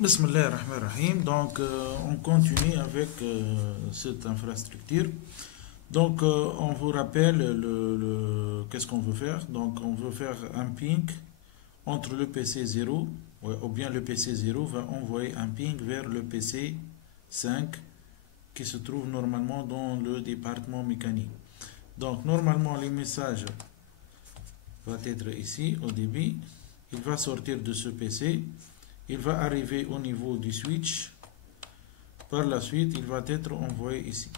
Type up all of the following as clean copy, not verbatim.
Bismillahirrahmanirrahim. Donc, on continue avec cette infrastructure. Donc, on vous rappelle qu'est-ce qu'on veut faire. Donc, on veut faire un ping entre le PC 0, ou bien le PC 0 va envoyer un ping vers le PC 5 qui se trouve normalement dans le département mécanique. Donc, normalement, les messages vont être ici au débit. Il va sortir de ce PC. Il va arriver au niveau du switch. Par la suite, il va être envoyé ici.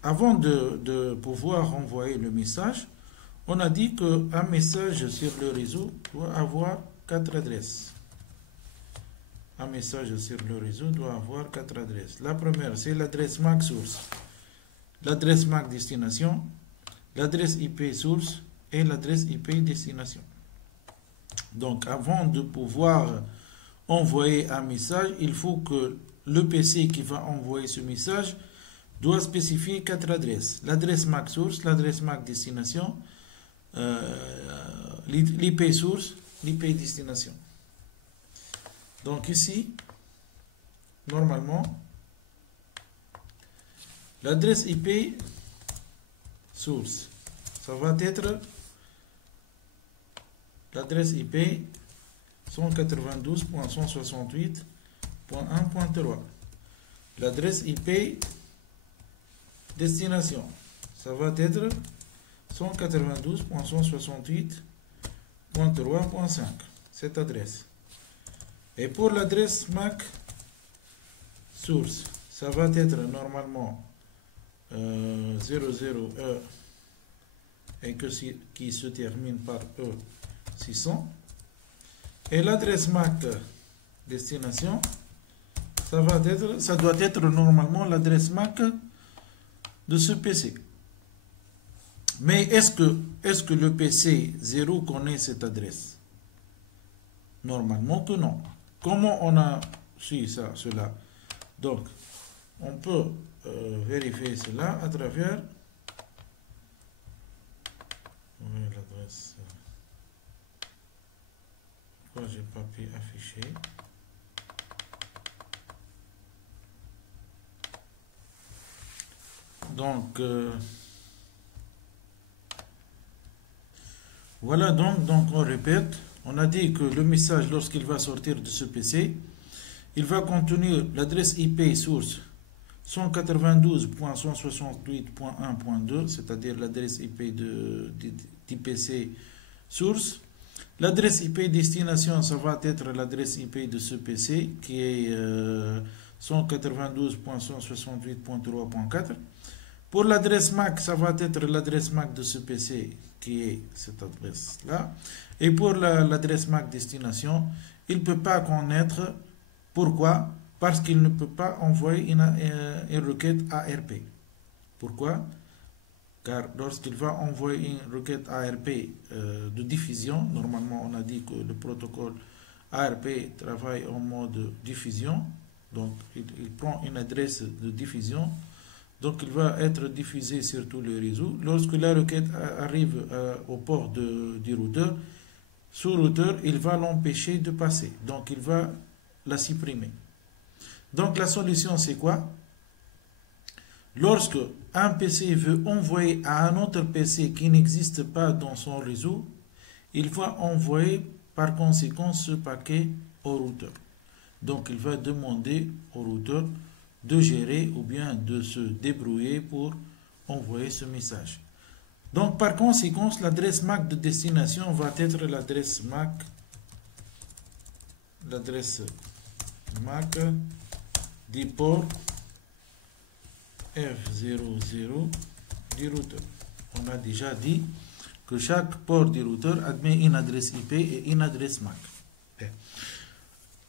Avant de pouvoir envoyer le message, on a dit qu'un message sur le réseau doit avoir 4 adresses. Un message sur le réseau doit avoir 4 adresses. La première, c'est l'adresse MAC source, l'adresse MAC destination, l'adresse IP source et l'adresse IP destination. Donc, avant de pouvoir envoyer un message, il faut que le PC qui va envoyer ce message doit spécifier 4 adresses. L'adresse MAC source, l'adresse MAC destination, l'IP source, l'IP destination. Donc ici, normalement, l'adresse IP source, ça va être l'adresse IP 192.168.1.3. L'adresse IP destination, ça va être 192.168.3.5, cette adresse. Et pour l'adresse MAC source, ça va être normalement 00E et qui se termine par E600. Et l'adresse MAC destination, ça doit être normalement l'adresse MAC de ce PC. Mais est-ce que le PC 0 connaît cette adresse? Normalement que non. Comment on a su cela? Donc, on peut vérifier cela à travers l'adresse. Pourquoi j'ai pas pu afficher? Donc, voilà, donc on répète. On a dit que le message, lorsqu'il va sortir de ce PC, il va contenir l'adresse IP source 192.168.1.2, c'est-à-dire l'adresse IP du PC source. L'adresse IP destination, ça va être l'adresse IP de ce PC qui est 192.168.3.4. Pour l'adresse MAC, ça va être l'adresse MAC de ce PC qui est cette adresse-là. Et pour l'adresse MAC destination, il ne peut pas connaître. Pourquoi? Parce qu'il ne peut pas envoyer une requête ARP. Pourquoi? Car lorsqu'il va envoyer une requête ARP de diffusion, normalement on a dit que le protocole ARP travaille en mode diffusion, donc il prend une adresse de diffusion, donc il va être diffusé sur tous les réseaux. Lorsque la requête arrive au port du routeur, ce routeur, il va l'empêcher de passer, donc il va la supprimer. Donc la solution c'est quoi? Lorsque un PC veut envoyer à un autre PC qui n'existe pas dans son réseau, il va envoyer par conséquent ce paquet au routeur. Donc il va demander au routeur de gérer ou bien de se débrouiller pour envoyer ce message. Donc par conséquent, l'adresse MAC de destination va être l'adresse MAC du port F00 du routeur. On a déjà dit que chaque port du routeur admet une adresse IP et une adresse MAC.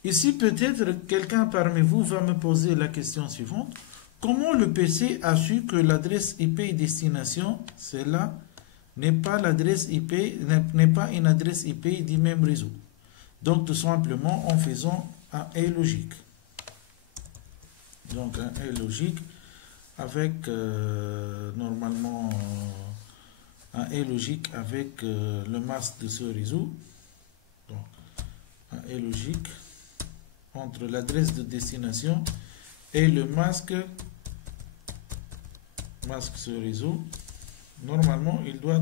Ici, peut-être quelqu'un parmi vous va me poser la question suivante. Comment le PC a su que l'adresse IP destination, celle-là, n'est pas l'adresse IP, n'est pas une adresse IP du même réseau? Donc, tout simplement en faisant un et logique. Donc, un et logique avec normalement un et logique avec le masque de ce réseau. est logique entre l'adresse de destination et le masque ce réseau. Normalement, il va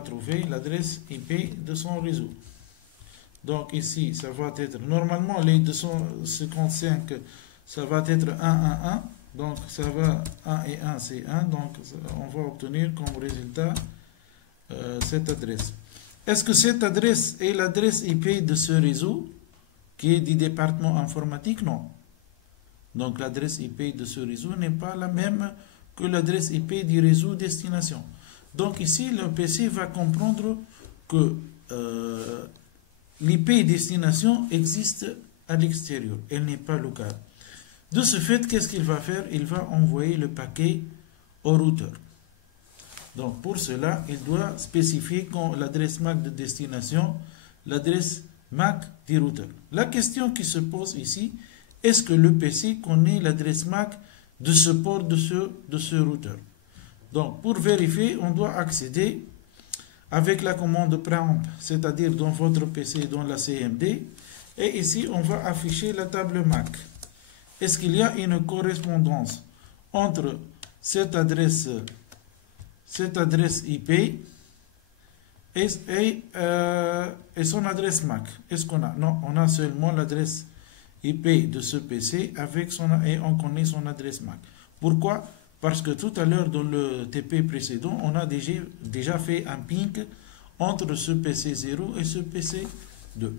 trouver l'adresse IP de son réseau. Donc ici, ça va être, normalement, les 255, ça va être 111. Donc ça va 1 et 1, c'est 1. Donc on va obtenir comme résultat cette adresse. Est-ce que cette adresse est l'adresse IP de ce réseau qui est du département informatique? Non. Donc l'adresse IP de ce réseau n'est pas la même que l'adresse IP du réseau destination. Donc ici, le PC va comprendre que l'IP destination existe à l'extérieur. Elle n'est pas locale. De ce fait, qu'est-ce qu'il va faire? Il va envoyer le paquet au routeur. Donc pour cela, il doit spécifier l'adresse MAC de destination, l'adresse MAC du routeur. La question qui se pose ici, est-ce que le PC connaît l'adresse MAC de ce port de ce routeur? Donc pour vérifier, on doit accéder avec la commande prompt, c'est-à-dire dans votre PC, dans la CMD. Et ici, on va afficher la table MAC. Est-ce qu'il y a une correspondance entre cette adresse IP et son adresse MAC? Est-ce qu'on a? Non, on a seulement l'adresse IP de ce PC et on connaît son adresse MAC. Pourquoi? Parce que tout à l'heure dans le TP précédent, on a déjà fait un ping entre ce PC 0 et ce PC 2.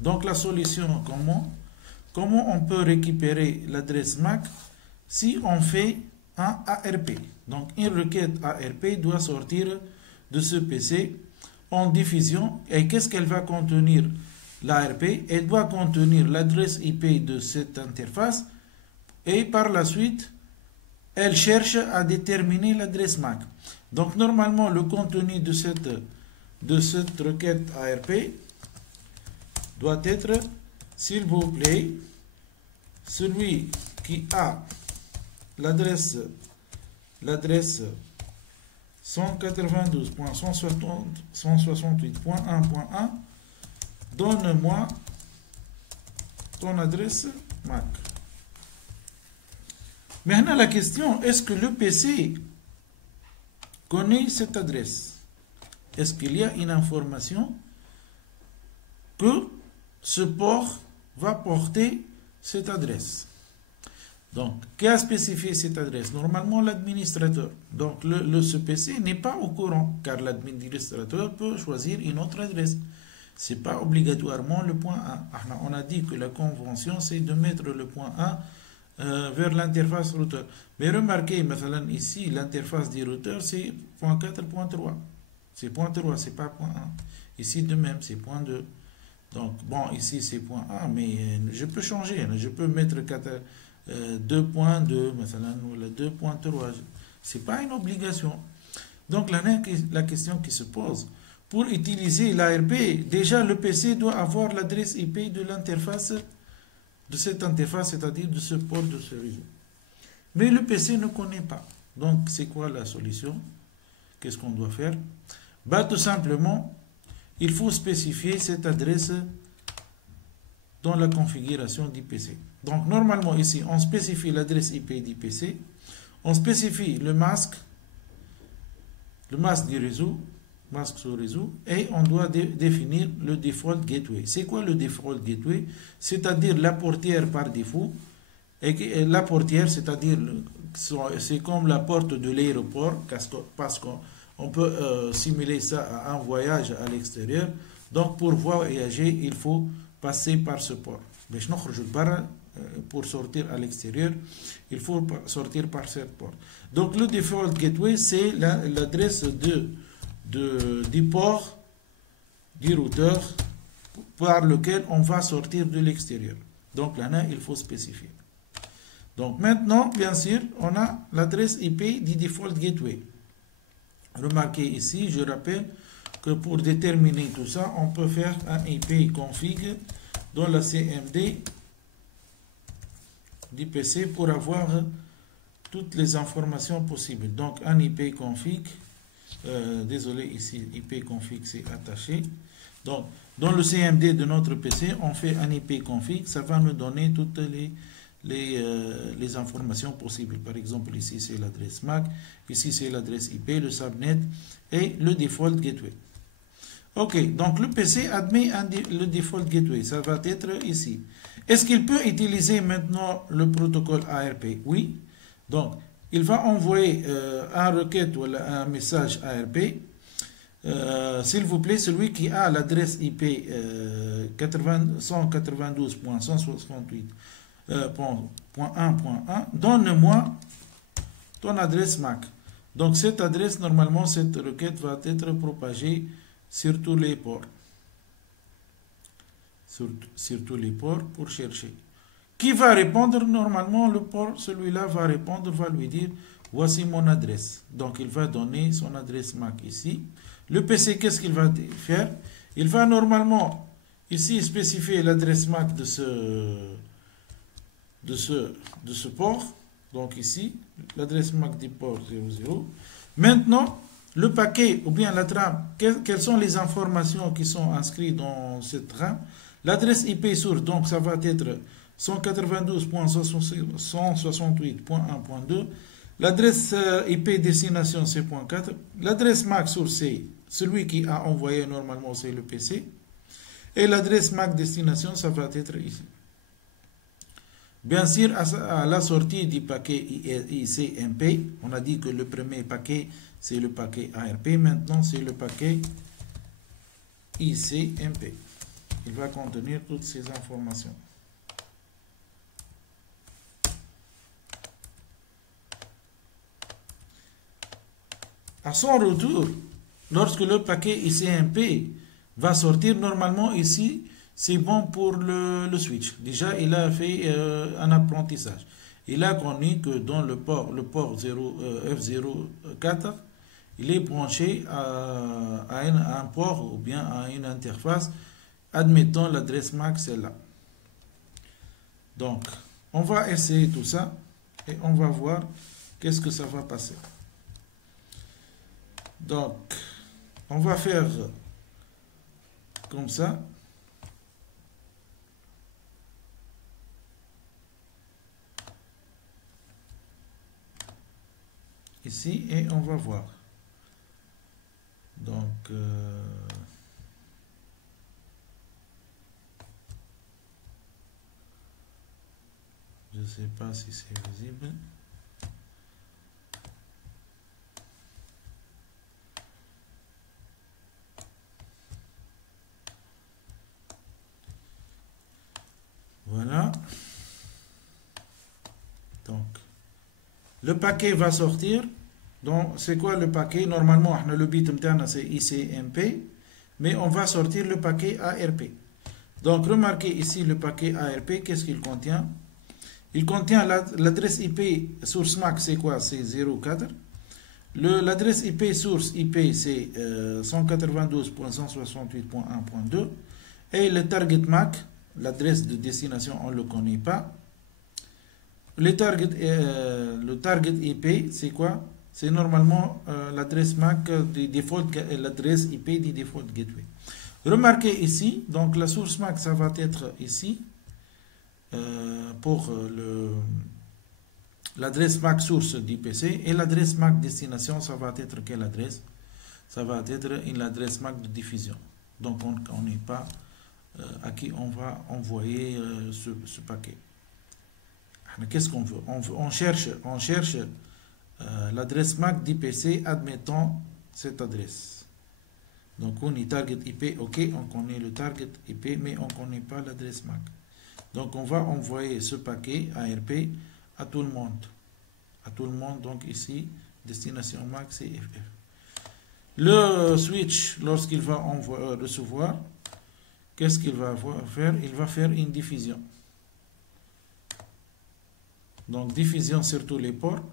Donc la solution, comment on peut récupérer l'adresse MAC si on fait un ARP? Donc une requête ARP doit sortir de ce PC en diffusion. Et qu'est-ce qu'elle va contenir? L'ARP, elle doit contenir l'adresse IP de cette interface et par la suite, elle cherche à déterminer l'adresse MAC. Donc normalement, le contenu de cette requête ARP doit être, s'il vous plaît, celui qui a l'adresse 192.168.1.1, donne-moi ton adresse MAC. Maintenant, la question, est-ce que le PC connaît cette adresse? Est-ce qu'il y a une information que ce port va porter cette adresse? Donc, qui a spécifié cette adresse? Normalement, l'administrateur. Donc, ce PC n'est pas au courant, car l'administrateur peut choisir une autre adresse. Ce n'est pas obligatoirement le point 1. On a dit que la convention, c'est de mettre le point 1 vers l'interface routeur. Mais remarquez, ici, l'interface du routeur, c'est point 4.3. C'est point 3, c'est pas point 1. Ici, de même, c'est point 2. Donc, bon, ici, c'est point 1, mais je peux changer. Je peux mettre 2.2, ou 2.3. Ce n'est pas une obligation. Donc, la question qui se pose, pour utiliser l'ARP, déjà, le PC doit avoir l'adresse IP de l'interface, de cette interface, c'est-à-dire de ce port de ce réseau. Mais le PC ne connaît pas. Donc, c'est quoi la solution? Qu'est-ce qu'on doit faire? Tout simplement, il faut spécifier cette adresse dans la configuration du PC. Donc, normalement, ici, on spécifie l'adresse IP du PC, on spécifie le masque du réseau, masque sur réseau, et on doit définir le default gateway. C'est quoi le default gateway? C'est-à-dire la portière par défaut. Et la portière, c'est-à-dire, c'est comme la porte de l'aéroport, parce qu'on peut simuler ça à un voyage à l'extérieur. Donc, pour voyager, il faut passer par ce port. Pour sortir à l'extérieur, il faut sortir par cette porte. Donc, le default gateway, c'est l'adresse du port du routeur par lequel on va sortir de l'extérieur. Donc là, il faut spécifier. Donc maintenant, bien sûr, on a l'adresse IP du default gateway. Remarquez ici, je rappelle que pour déterminer tout ça, on peut faire un IP config dans la CMD du PC pour avoir toutes les informations possibles. Donc un IP config désolé, ici, IP config, c'est attaché. Donc, dans le CMD de notre PC, on fait un IP config, ça va nous donner toutes les informations possibles. Par exemple, ici, c'est l'adresse MAC, ici, c'est l'adresse IP, le subnet et le default gateway. Ok, donc le PC admet le default gateway, ça va être ici. Est-ce qu'il peut utiliser maintenant le protocole ARP? Oui. Donc, il va envoyer un requête ou un message ARP. S'il vous plaît, celui qui a l'adresse IP 192.168.1.1, donne-moi ton adresse MAC. Donc, cette adresse, normalement, cette requête va être propagée sur tous les ports. Sur tous les ports pour chercher. Qui va répondre? Normalement, le port, celui-là va répondre, va lui dire, voici mon adresse. Donc, il va donner son adresse MAC ici. Le PC, qu'est-ce qu'il va faire? Il va normalement, ici, spécifier l'adresse MAC de ce port. Donc, ici, l'adresse MAC du port 00. Maintenant, le paquet ou bien la trame, quelles sont les informations qui sont inscrites dans cette trame? L'adresse IP source, donc ça va être 192.168.1.2. L'adresse IP destination, c'est .4. L'adresse MAC source, c'est celui qui a envoyé normalement, c'est le PC. Et l'adresse MAC destination, ça va être ici. Bien sûr, à la sortie du paquet ICMP, on a dit que le premier paquet, c'est le paquet ARP. Maintenant, c'est le paquet ICMP. Il va contenir toutes ces informations. À son retour, lorsque le paquet ICMP va sortir, normalement ici, c'est bon pour le switch. Déjà, il a fait un apprentissage. Il a connu que dans le port F04, il est branché à un port ou bien à une interface, admettant l'adresse MAC, celle-là. Donc, on va essayer tout ça et on va voir qu'est-ce que ça va passer. Donc, on va faire comme ça. Ici, et on va voir. Donc, je ne sais pas si c'est visible. Voilà. Donc, le paquet va sortir. Donc, c'est quoi le paquet? Normalement, le bit c'est ICMP, mais on va sortir le paquet ARP. Donc, remarquez ici le paquet ARP, qu'est-ce qu'il contient? Il contient l'adresse IP source MAC, c'est quoi? C'est 04. L'adresse IP source IP, c'est 192.168.1.2. Et le target MAC, l'adresse de destination, on ne le connaît pas. Le target IP, c'est quoi? C'est normalement l'adresse MAC du default, l'adresse IP du default gateway. Remarquez ici, donc la source MAC, ça va être ici. Pour l'adresse MAC source du PC, et l'adresse MAC destination, ça va être quelle adresse? Ça va être une adresse MAC de diffusion. Donc on n'est pas à qui on va envoyer ce paquet. Qu'est-ce qu'on veut? On cherche l'adresse MAC du PC admettant cette adresse. Donc on est target IP, ok, on connaît le target IP, mais on ne connaît pas l'adresse MAC. Donc, on va envoyer ce paquet ARP à tout le monde. À tout le monde, donc ici, destination MAC, c'est FF. Le switch, lorsqu'il va recevoir, qu'est-ce qu'il va faire? Il va faire une diffusion. Donc, diffusion sur tous les ports.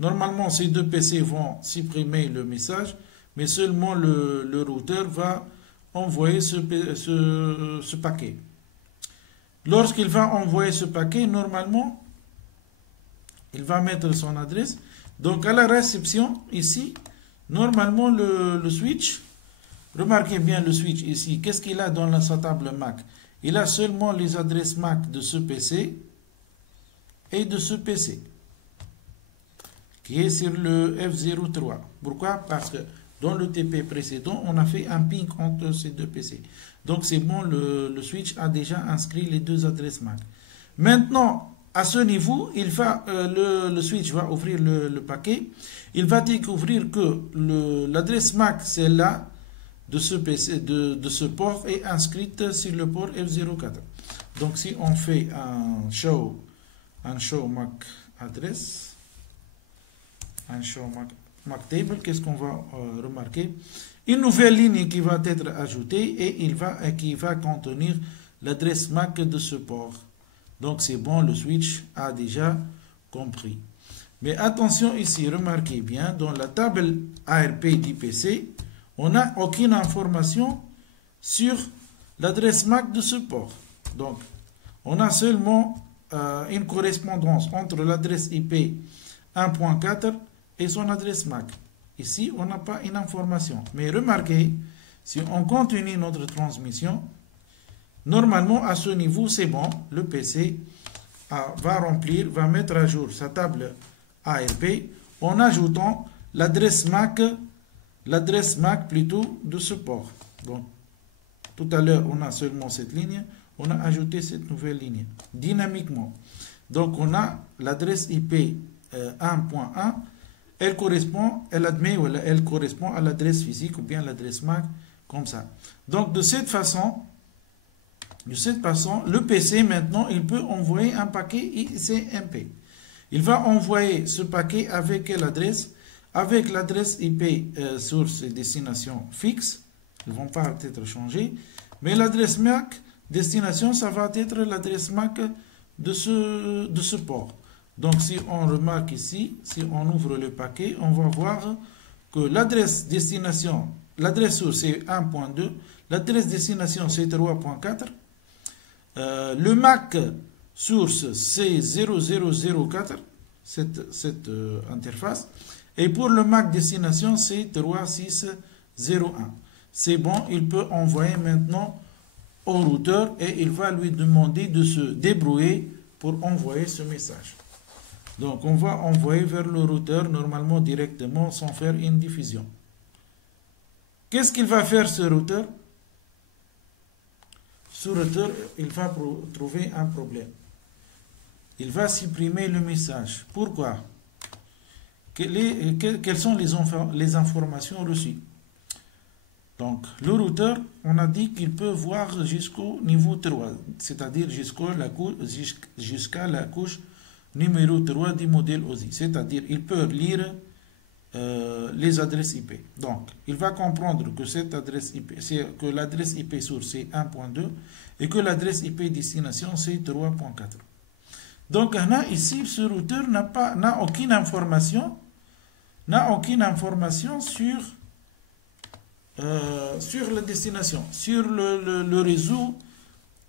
Normalement, ces deux PC vont supprimer le message, mais seulement le routeur va envoyer ce paquet. Lorsqu'il va envoyer ce paquet, normalement, il va mettre son adresse. Donc, à la réception, ici, Normalement, le switch, remarquez bien le switch ici. Qu'est-ce qu'il a dans sa table MAC? Il a seulement les adresses MAC de ce PC et de ce PC, qui est sur le F03. Pourquoi? Parce que dans le TP précédent, on a fait un ping entre ces deux PC. Donc c'est bon, le switch a déjà inscrit les deux adresses MAC. Maintenant, à ce niveau, le switch va ouvrir le paquet. Il va découvrir que l'adresse MAC, celle-là, de ce PC, de ce port, est inscrite sur le port F04. Donc si on fait un show MAC address, un show MAC table, qu'est-ce qu'on va remarquer? Une nouvelle ligne qui va être ajoutée et qui va contenir l'adresse MAC de ce port. Donc c'est bon, le switch a déjà compris. Mais attention ici, remarquez bien, dans la table ARP du PC, on n'a aucune information sur l'adresse MAC de ce port. Donc, on a seulement une correspondance entre l'adresse IP 1.4 et son adresse MAC. Ici, on n'a pas une information. Mais remarquez, si on continue notre transmission, normalement, à ce niveau, c'est bon. Le PC va mettre à jour sa table ARP en ajoutant l'adresse MAC plutôt de ce port. Donc, tout à l'heure, on a seulement cette ligne. On a ajouté cette nouvelle ligne dynamiquement. Donc, on a l'adresse IP 1.1. Elle correspond à l'adresse physique ou bien l'adresse MAC, comme ça. Donc, de cette façon, le PC, maintenant, il peut envoyer un paquet ICMP. Il va envoyer ce paquet avec quelle adresse? Avec l'adresse IP source et destination fixe. Ils ne vont pas être changés. Mais l'adresse MAC destination, ça va être l'adresse MAC de ce port. Donc, si on remarque ici, si on ouvre le paquet, on va voir que l'adresse destination, l'adresse source c'est 1.2, l'adresse destination c'est 3.4, le MAC source c'est 0004, cette interface, et pour le MAC destination c'est 3601. C'est bon, il peut envoyer maintenant au routeur et il va lui demander de se débrouiller pour envoyer ce message. Donc, on va envoyer vers le routeur normalement directement sans faire une diffusion. Qu'est-ce qu'il va faire ce routeur? Ce routeur, il va trouver un problème. Il va supprimer le message. Pourquoi? Quelles sont les informations reçues? Donc, le routeur, on a dit qu'il peut voir jusqu'au niveau 3, c'est-à-dire jusqu'à la couche numéro 3 du modèle OSI, c'est-à-dire il peut lire les adresses IP. Donc, il va comprendre que cette adresse IP, que l'adresse IP source c'est 1.2 et que l'adresse IP destination c'est 3.4. Donc, ici, ce routeur n'a aucune information sur la destination, sur le réseau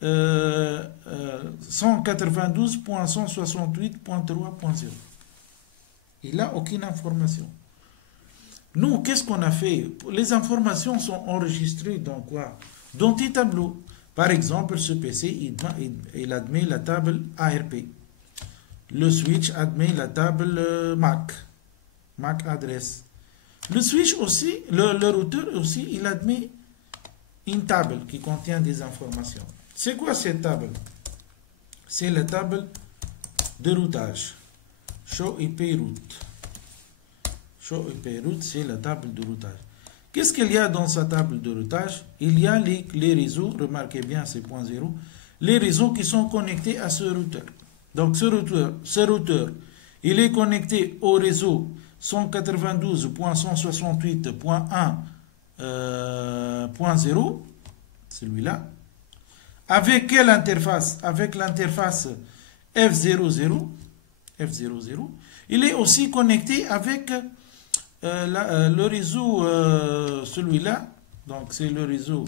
192.168.3.0. Il n'a aucune information. Nous, qu'est-ce qu'on a fait? Les informations sont enregistrées dans quoi? Dans des tableaux. Par exemple, ce PC, il admet la table ARP. Le switch admet la table MAC adresse. Le switch aussi, le routeur aussi, il admet une table qui contient des informations. C'est quoi cette table? C'est la table de routage. Show IP route. Show IP route, c'est la table de routage. Qu'est-ce qu'il y a dans sa table de routage? Il y a les réseaux, remarquez bien, c'est point 0, les réseaux qui sont connectés à ce routeur. Donc ce routeur, il est connecté au réseau 192.168.1.0, celui-là. Avec quelle interface? Avec l'interface F00. Il est aussi connecté avec le réseau, celui-là. Donc c'est le réseau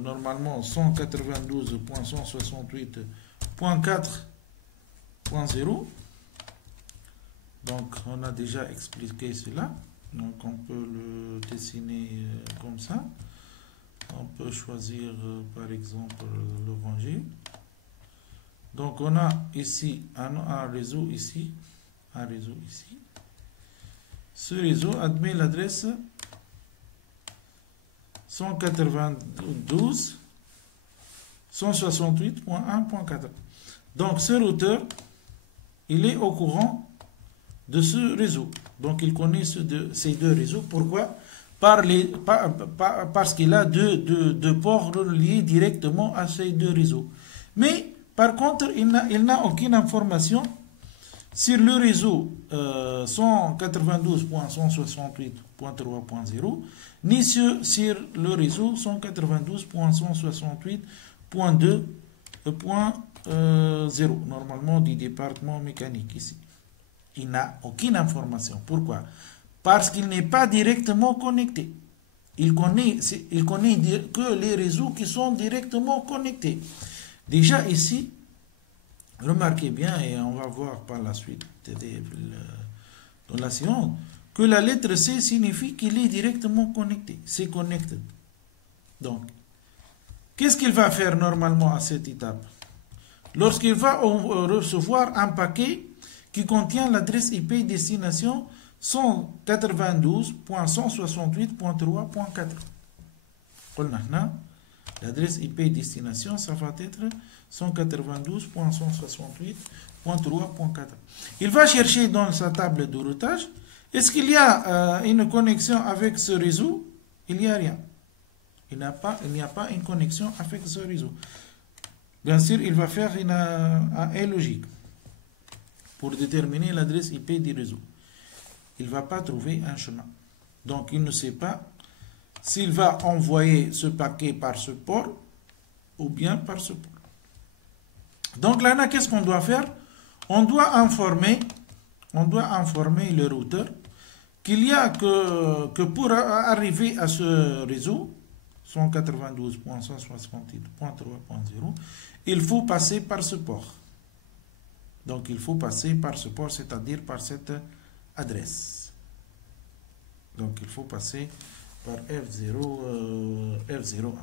normalement 192.168.4.0. Donc on a déjà expliqué cela. Donc on peut le dessiner comme ça. On peut choisir par exemple l'oranger. Donc on a ici un réseau ici, un réseau ici. Ce réseau admet l'adresse 192.168.1.4. Donc ce routeur, il est au courant de ce réseau. Donc il connaît ces deux réseaux. Pourquoi? Parce qu'il a deux ports reliés directement à ces deux réseaux. Mais par contre, il n'a aucune information sur le réseau 192.168.3.0 ni sur le réseau 192.168.2.0 normalement du département mécanique ici. Il n'a aucune information. Pourquoi? Parce qu'il n'est pas directement connecté. Il connaît que les réseaux qui sont directement connectés. Déjà ici, remarquez bien, et on va voir par la suite dans la science, que la lettre C signifie qu'il est directement connecté. C'est connected. Donc, qu'est-ce qu'il va faire normalement à cette étape? Lorsqu'il va recevoir un paquet qui contient l'adresse IP destination 192.168.3.4. L'adresse IP destination, ça va être 192.168.3.4. Il va chercher dans sa table de routage. Est-ce qu'il y a une connexion avec ce réseau? Il n'y a rien. Il n'y a pas une connexion avec ce réseau. Bien sûr, il va faire un logique pour déterminer l'adresse IP du réseau. Il ne va pas trouver un chemin. Donc, il ne sait pas s'il va envoyer ce paquet par ce port ou bien par ce port. Donc là, qu'est-ce qu'on doit faire? On doit informer le routeur qu'il y a que pour arriver à ce réseau 192.168.3.0, il faut passer par ce port. Donc il faut passer par ce port, c'est-à-dire par cette adresse. Donc il faut passer par F0, F01.